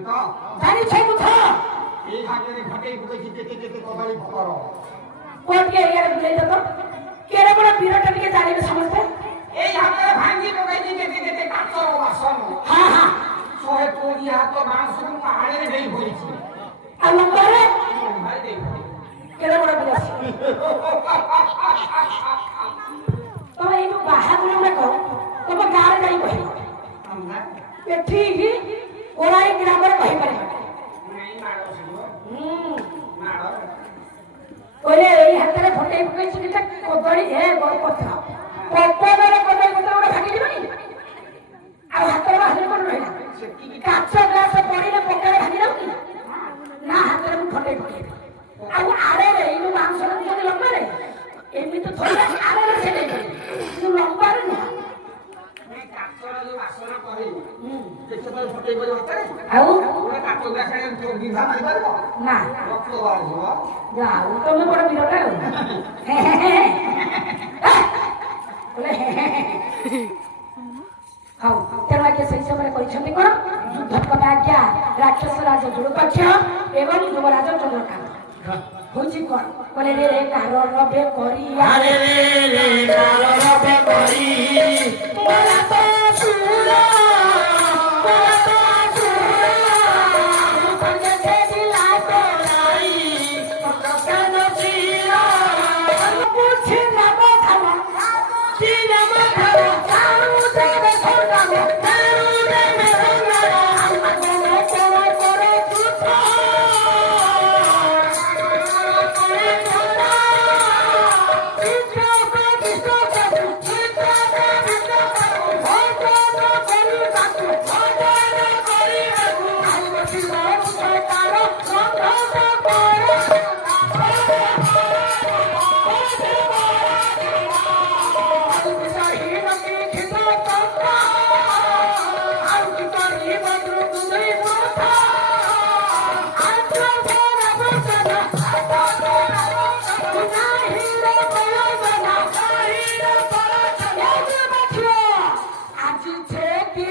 তো জানিছ কথা এই হাটের ঘাটে ঘুরেছি যেতে যেতে কবাই খবর কোটকে এরিয়ারে বুঝাই দাও কেরে বড় বিরাট টিকে জানিবে সমস্তে এই হাটের ভাঙ্গি পকাইছি যেতে যেতে কাচর বাসন হ্যাঁ হ্যাঁ শহে পড়ি হাত মাংস আড়ে দেই পড়েছি আর নম্বরে ভাই দেই কেরে বড় বিরাট ତମେ ଏଇ ଯୋଉ ବାହାଘର ଗୁଡାକ ତମ ଗାଁରେ ଯାଇ କହିବ আমরা ଏଠି ଓରାଇ ଗ୍ରାମରେ କହିପାରିବ নাই মাড় ছিল ମାଡ଼ କହିଲେ ଏଇ ହାତରେ ଫଟେଇ ପକେଇଛି କିଟା କଦଳୀ ହେ ବড় କଥା ପପନରେ କଦଳୀ ଗୋଟେ ଗୋଟେ ଭାଙ୍ଗିଯିବନି ଆଉ ହାତରେ ବାହାରି କଣ ରହିଲା କାଚ ଗ୍ଲାସ ପଡିଲେ ପକେଇଲେ ଭାଙ୍ଗି ଯାଉଛି ନା ହାତରେ ମୁଁ ଫଟେଇ ପକେଇବି ଆଉ ଆଡ଼ରେ ଏଇ ଯୋଉ ମାଂସ ରଖିଛନ୍ତି ଲମ୍ବାରେ ଏମିତି ଥୋଇଲେ ଆଡ଼ରେ ସେ କିନ୍ତୁ ଲମ୍ବାରେ ନୁହଁ କାଚର ଯୋଉ ବାସନ କହିବୁ କେତେବେଳେ ଫଟେଇ କରି ହାତରେ ଆଉ ଗୋଟେ କାଚ ଗ୍ଲାସରେ ବିଧା ମାରିପାରିବ ନା ରକ୍ତ ବାହାରିବ ଯାଉ ତମେ ବଡ ବିରଟା ଆଉ ହଉ ତେଣୁ ଆଜ୍ଞା ସେଇ ସମୟରେ କହିଛନ୍ତି କଣ ଯୁଦ୍ଧ କଲା ଆଜ୍ଞା ରାକ୍ଷସ ରାଜ ଯୁଡପାକ୍ଷ ଏବଂ ଯୁବରାଜ ଚନ୍ଦ୍ରକାନ୍ତ ହଉଛି କଣ କହିଲେ ରେ କାରଣ ବେ କରି ଆଜି ଛେ କି